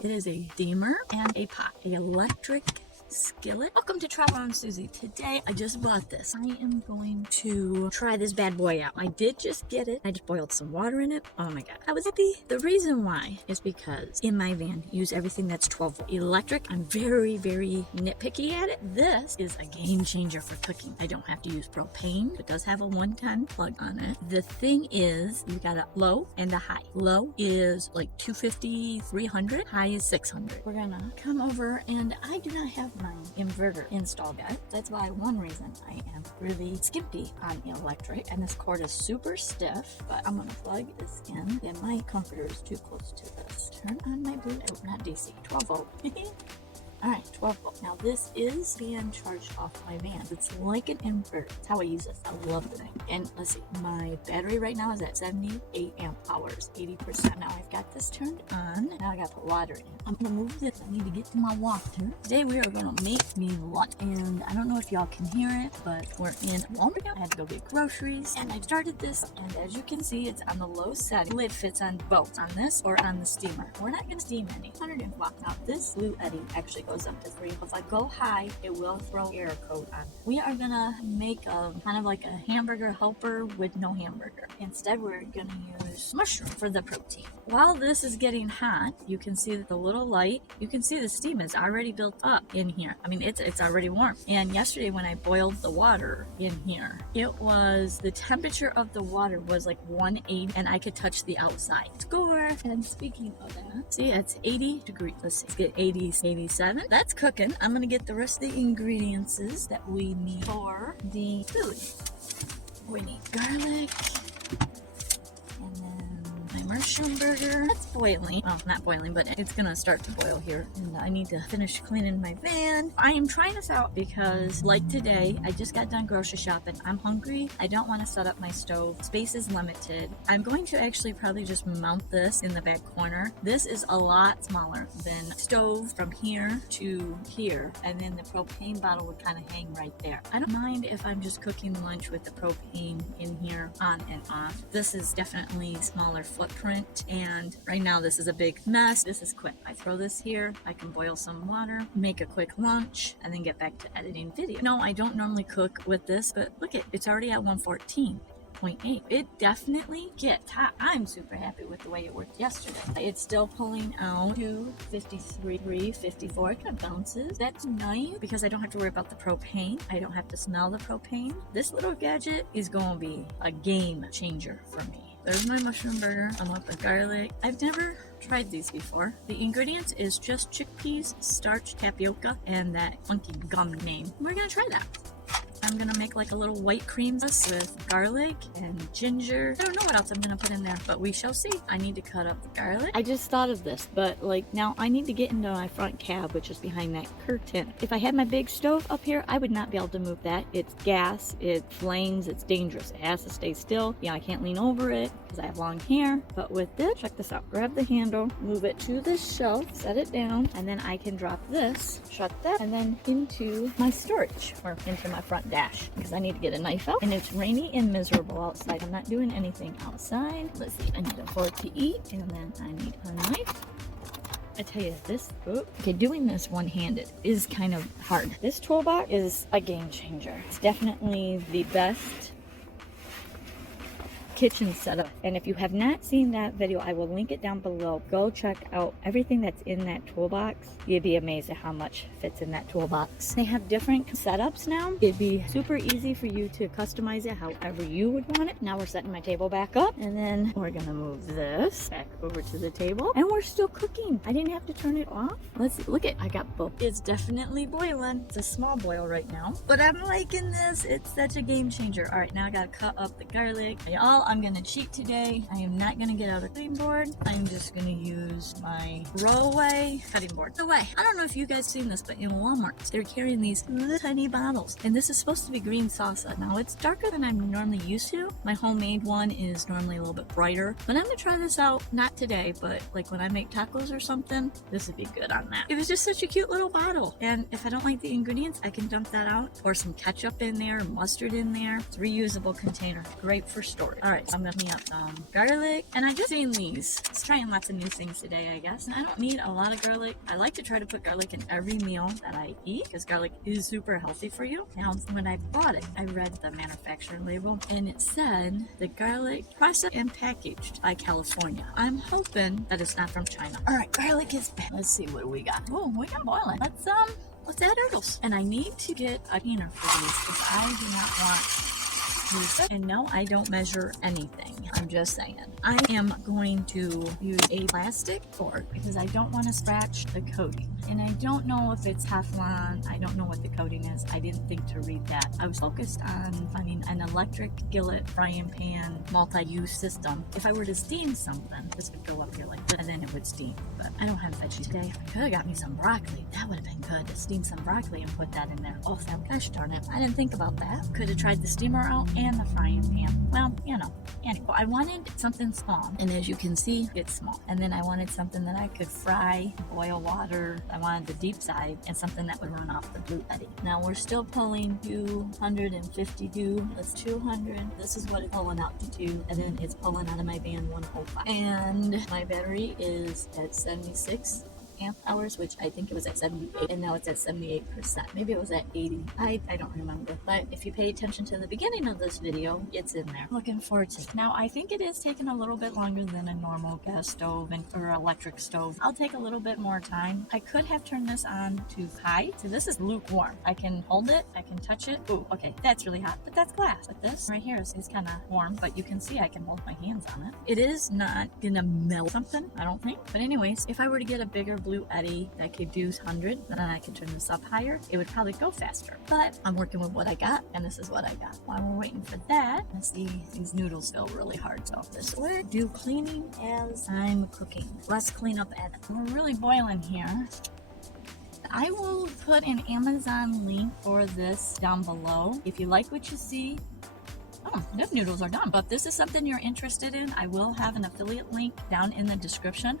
It is a steamer and a pot, an electric skillet. Welcome to Travel on Suzy. Today I just bought this. I am going to try this bad boy out. I did just get it. I just boiled some water in it. Oh my god, I was happy. The reason why is because in my van use everything that's 12 volt electric. I'm very nitpicky at it. This is a game changer for cooking. I don't have to use propane. It does have a 110 plug on it. The thing is, you got a low and a high. Low is like 250, 300. High is 600. We're gonna come over, and I do not have my inverter installed yet. That's why one reason I am really skimpy on electric, and this cord is super stiff, but I'm gonna plug this in, and my comforter is too close to this. Turn on my Bluetooth, not DC, 12 volt. Alright, 12 volt. Now this is being charged off my van. It's like an inverter. That's how I use this. I love the thing. And let's see, my battery right now is at 78 amp hours, 80%. Now I've got this turned on. Now I got to put water in. I'm gonna move this. I need to get to my water. Today we are gonna make me lunch. And I don't know if y'all can hear it, but we're in Walmart now. I had to go get groceries. And I started this, and as you can see, it's on the low setting. The lid fits on both, on this or on the steamer. We're not gonna steam any. 100 watt. Now this Blue Eddy actually goes up to 3. If I go high, it will throw air coat on. We are gonna make a kind of like a hamburger helper with no hamburger. Instead, we're gonna use mushroom for the protein. While this is getting hot, you can see that the little light, you can see the steam is already built up in here. I mean, it's already warm. And yesterday when I boiled the water in here, the temperature of the water was like 180, and I could touch the outside. Score! And speaking of that, see, it's 80 degrees. Let's see, let's get 80, 87. That's cooking. I'm gonna get the rest of the ingredients that we need for the food. We need garlic, and then my mushroom burger. That's boiling. Oh, not boiling, but it's gonna start to boil here. And I need to finish cleaning my van. I am trying this out because, like today, I just got done grocery shopping. I'm hungry. I don't want to set up my stove. Space is limited. I'm going to actually probably just mount this in the back corner. This is a lot smaller than stove from here to here, and then the propane bottle would kind of hang right there. I don't mind if I'm just cooking lunch with the propane in here on and off. This is definitely smaller footprint, and right now this is a big mess. This is quick. I throw this here, I can boil some water, make a quick lunch, and then get back to editing video. No, I don't normally cook with this, but look it's already at 114.8. It definitely gets hot. I'm super happy with the way it worked yesterday. It's still pulling out to 53, 54. It kind of bounces. That's nice because I don't have to worry about the propane. I don't have to smell the propane. This little gadget is going to be a game changer for me. There's my mushroom burger. I'm up with garlic. I've never tried these before. The ingredients is just chickpeas, starch, tapioca, and that funky gum name. We're gonna try that. I'm gonna make like a little white cream sauce with garlic and ginger. I don't know what else I'm gonna put in there, but we shall see. I need to cut up the garlic. I just thought of this, but like now I need to get into my front cab, which is behind that curtain. If I had my big stove up here, I would not be able to move that. It's gas, it flames, it's dangerous. It has to stay still. Yeah, I can't lean over it because I have long hair. But with this, check this out. Grab the handle, move it to the shelf, set it down, and then I can drop this, shut that, and then into my storage or into my front dash because I need to get a knife out, and it's rainy and miserable outside. I'm not doing anything outside. Let's see, I need a fork to eat, and then I need a knife. I tell you this, doing this one-handed is kind of hard. This toolbox is a game changer. It's definitely the best kitchen setup, and if you have not seen that video, I will link it down below. Go check out everything that's in that toolbox. You'd be amazed at how much fits in that toolbox. They have different setups now. It'd be super easy for you to customize it however you would want it. Now we're setting my table back up, and then we're gonna move this back over to the table, and we're still cooking. I didn't have to turn it off. Let's see, look I got both. It's definitely boiling. It's a small boil right now, but I'm liking this. It's such a game changer. All right, now I gotta cut up the garlic. Y'all, I'm gonna cheat today. I am not gonna get out a cutting board. I'm just gonna use my rollaway cutting board. By the way, I don't know if you guys seen this, but in Walmart, they're carrying these little tiny bottles, and this is supposed to be green salsa. Now it's darker than I'm normally used to. My homemade one is normally a little bit brighter, but I'm gonna try this out, not today, but like when I make tacos or something, this would be good on that. It was just such a cute little bottle, and if I don't like the ingredients, I can dump that out, pour some ketchup in there, mustard in there. It's a reusable container, great for storage. All right. right, so I'm gonna clean up some garlic, and I just seen these. Just trying lots of new things today, I guess. And I don't need a lot of garlic. I like to try to put garlic in every meal that I eat because garlic is super healthy for you. Now, when I bought it, I read the manufacturer label, and it said the garlic processed and packaged by California. I'm hoping that it's not from China. All right, garlic is back. Let's see what we got. Oh, we got boiling. Let's add hurdles. And I need to get a cleaner for these because I do not want. And no, I don't measure anything. I'm just saying. I am going to use a plastic fork because I don't want to scratch the coating. And I don't know if it's Teflon. I don't know what the coating is. I didn't think to read that. I was focused on finding an electric skillet frying pan multi-use system. If I were to steam something, this would go up here like this and then it would steam. But I don't have veggies today. I could have got me some broccoli. That would have been good to steam some broccoli and put that in there. Oh, gosh darn it. I didn't think about that. Could have tried the steamer out and the frying pan. Well, you know. Anyway, I wanted something small, and as you can see, it's small. And then I wanted something that I could fry, boil water. I wanted the deep side and something that would run off the Blue Eddy. Now we're still pulling 252. That's 200. This is what it's pulling out to 2, and then it's pulling out of my band 105. And my battery is at 76 amp hours, which I think it was at 78, and now it's at 78%. Maybe it was at 80. I don't remember. But if you pay attention to the beginning of this video, it's in there. Looking forward to it. Now, I think it is taking a little bit longer than a normal gas stove or electric stove. I'll take a little bit more time. I could have turned this on to high. So this is lukewarm. I can hold it. I can touch it. Ooh, okay. That's really hot, but that's glass. But this right here is kind of warm, but you can see I can hold my hands on it. It is not gonna melt something, I don't think. But anyways, if I were to get a bigger Blue Eddy that could do 100, then I could turn this up higher. It would probably go faster. But I'm working with what I got, and this is what I got. While we're waiting for that, let's see, these noodles feel really hard, so this will do cleaning as I'm cooking. Let's clean up and we're really boiling here. I will put an Amazon link for this down below. If you like what you see, oh, those noodles are done. But if this is something you're interested in, I will have an affiliate link down in the description.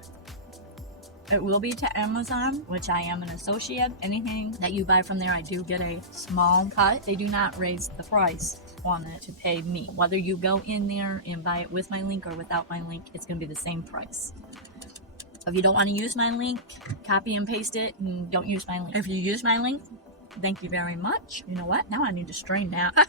It will be to Amazon, which I am an associate. Anything that you buy from there, I do get a small cut. They do not raise the price on it to pay me. Whether you go in there and buy it with my link or without my link, it's going to be the same price. If you don't want to use my link, copy and paste it and don't use my link. If you use my link, thank you very much. You know what? Now I need to strain that.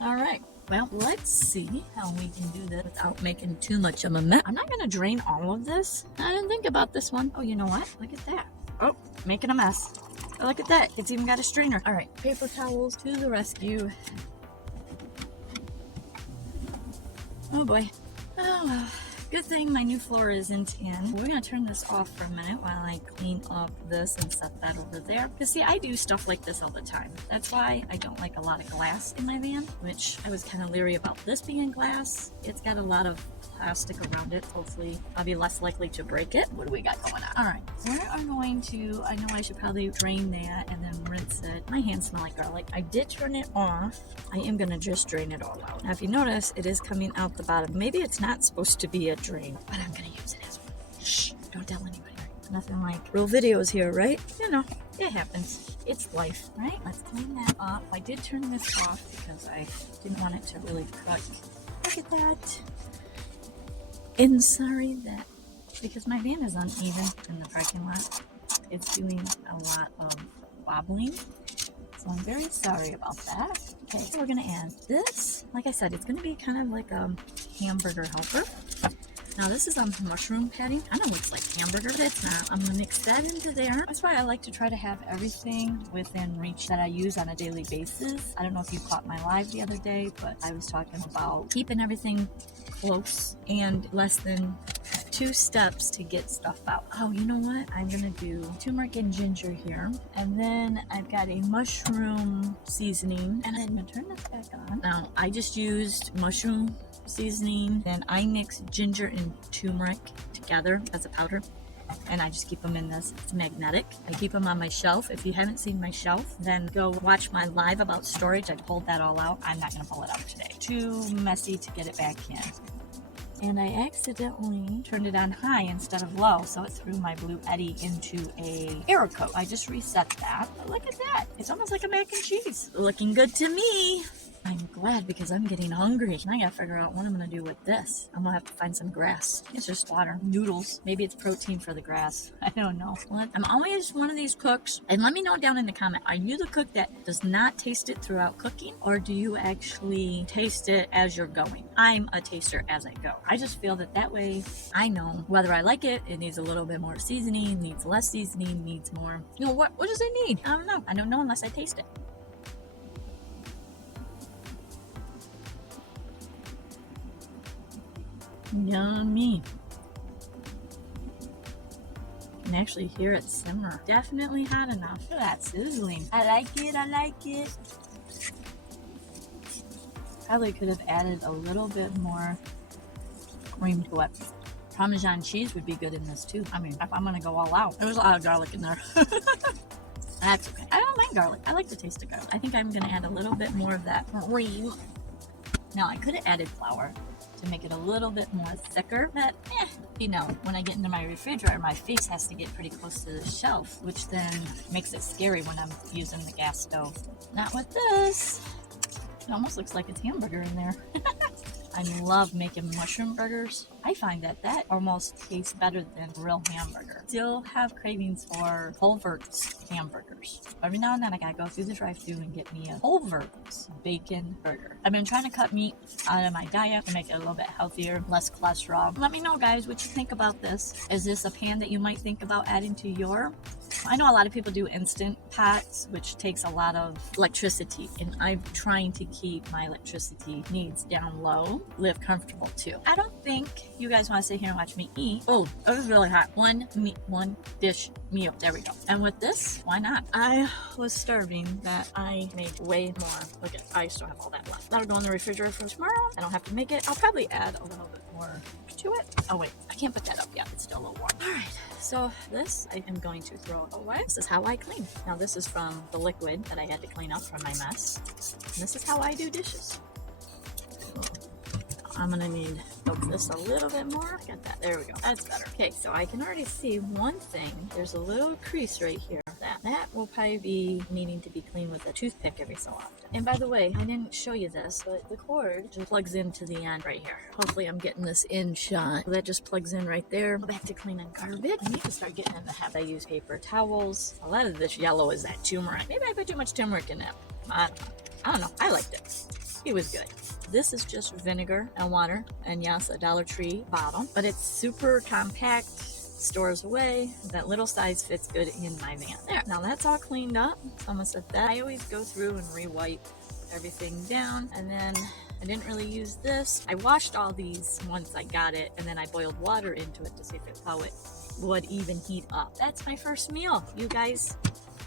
All right. Well, let's see how we can do this without making too much of a mess. I'm not going to drain all of this. I didn't think about this one. Oh, you know what? Look at that. Oh, making a mess. Oh, look at that. It's even got a strainer. All right, paper towels to the rescue. Oh boy. Oh, well. Good thing my new floor isn't in. We're gonna turn this off for a minute while I clean up this and set that over there. Because see, I do stuff like this all the time. That's why I don't like a lot of glass in my van, which I was kind of leery about this being glass. It's got a lot of plastic around it. Hopefully I'll be less likely to break it. What do we got going on? All right, we are going to, I know I should probably drain that and then rinse it. My hands smell like garlic. I did turn it off. I am gonna just drain it all out. Now if you notice, it is coming out the bottom. Maybe it's not supposed to be a drain, but I'm gonna use it as one. Shh, don't tell anybody. Nothing like real videos here, right? You know, it happens. It's life, right? Let's clean that up. I did turn this off because I didn't want it to really cook. Look at that. And sorry that, because my van is uneven in the parking lot, it's doing a lot of wobbling. So I'm very sorry about that. Okay, so we're gonna add this. Like I said, it's gonna be kind of like a hamburger helper. Now this is mushroom patty. Kind of looks like hamburger, but it's not. I'm gonna mix that into there. That's why I like to try to have everything within reach that I use on a daily basis. I don't know if you caught my live the other day, but I was talking about keeping everything close and less than 2 steps to get stuff out. Oh, you know what? I'm gonna do turmeric and ginger here. And then I've got a mushroom seasoning. And I'm gonna turn this back on. Now, I just used mushroom seasoning. Then I mix ginger and turmeric together as a powder. And I just keep them in this. It's magnetic. I keep them on my shelf. If you haven't seen my shelf, then go watch my live about storage. I pulled that all out. I'm not gonna pull it out today. Too messy to get it back in. And I accidentally turned it on high instead of low, so it threw my Blue Eddy into a air coat. I just reset that. But look at that. It's almost like a mac and cheese. Looking good to me. I'm glad because I'm getting hungry. I gotta figure out what I'm gonna do with this. I'm gonna have to find some grass. It's just water, noodles. Maybe it's protein for the grass. I don't know. What? I'm always one of these cooks. And let me know down in the comment, are you the cook that does not taste it throughout cooking? Or do you actually taste it as you're going? I'm a taster as I go. I just feel that way I know whether I like it. It needs a little bit more seasoning, needs less seasoning, needs more. You know, what does it need? I don't know. I don't know unless I taste it. Yummy. I can actually hear it simmer. Definitely hot enough. Look at that sizzling. I like it. I like it. Probably could have added a little bit more cream to it. Parmesan cheese would be good in this too. I mean, if I'm gonna go all out. There was a lot of garlic in there. That's okay. I don't mind garlic. I like the taste of garlic. I think I'm gonna add a little bit more of that cream. Now I could have added flour to make it a little bit more thicker, but you know, when I get into my refrigerator, my face has to get pretty close to the shelf, which then makes it scary when I'm using the gas stove. Not with this. It almost looks like it's hamburger in there. I love making mushroom burgers. I find that almost tastes better than real hamburger. Still have cravings for Culver's hamburgers. Every now and then I gotta go through the drive-thru and get me a Culver's bacon burger. I've been trying to cut meat out of my diet to make it a little bit healthier, less cholesterol. Let me know, guys, what you think about this. Is this a pan that you might think about adding to your? I know a lot of people do instant pots, which takes a lot of electricity, and I'm trying to keep my electricity needs down low, live comfortable too. I don't think you guys want to sit here and watch me eat. Oh, it was really hot. One dish meal. There we go. And with this, why not? I was starving that I made way more. Look at, I still have all that left. That'll go in the refrigerator for tomorrow. I don't have to make it. I'll probably add a little bit more to it. Oh wait, I can't put that up yet. It's still a little warm. All right, so this I am going to throw away. This is how I clean. Now this is from the liquid that I had to clean up from my mess. And this is how I do dishes. I'm gonna need to poke this a little bit more. Got that. There we go. That's better. Okay, so I can already see one thing. There's a little crease right here. That will probably be needing to be cleaned with a toothpick every so often. And by the way, I didn't show you this, but the cord just plugs into the end right here. Hopefully I'm getting this in shot. So that just plugs in right there. Go back to cleaning garbage. I need to start getting in the habit. I use paper towels. A lot of this yellow is that turmeric. Maybe I put too much turmeric in that. I don't know. I liked it. It was good. This is just vinegar and water, and yes, a Dollar Tree bottle, but it's super compact, stores away. That little size fits good in my van. There, now that's all cleaned up. So I'm gonna set that. I always go through and re-wipe everything down, and then I didn't really use this. I washed all these once I got it, and then I boiled water into it to see how it would even heat up. That's my first meal, you guys.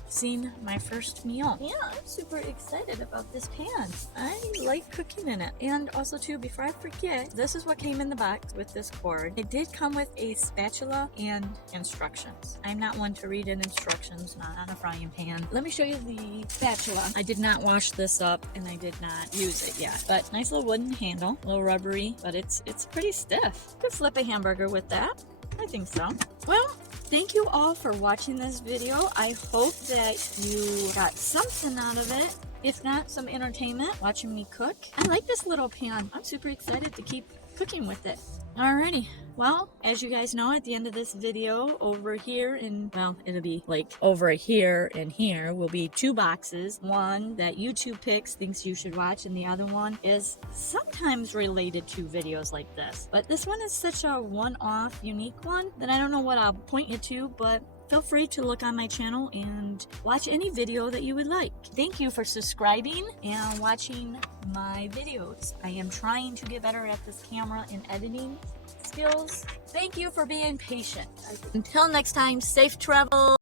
Seen my first meal. Yeah, I'm super excited about this pan. I like cooking in it. And also too, before I forget, this is what came in the box with this cord. It did come with a spatula and instructions. I'm not one to read in instructions, not on a frying pan. Let me show you the spatula. I did not wash this up and I did not use it yet, but nice little wooden handle, a little rubbery, but it's pretty stiff. Could flip a hamburger with that. I think so. Well, thank you all for watching this video. I hope that you got something out of it. If not, some entertainment watching me cook. I like this little pan. I'm super excited to keep cooking with it. Alrighty. Well, as you guys know, at the end of this video, over here and, well, it'll be like over here and here will be two boxes. One that YouTube picks, thinks you should watch, and the other one is sometimes related to videos like this. But this one is such a one-off, unique one that I don't know what I'll point you to, but feel free to look on my channel and watch any video that you would like. Thank you for subscribing and watching my videos. I am trying to get better at this camera and editing skills. Thank you for being patient. Until next time, safe travel.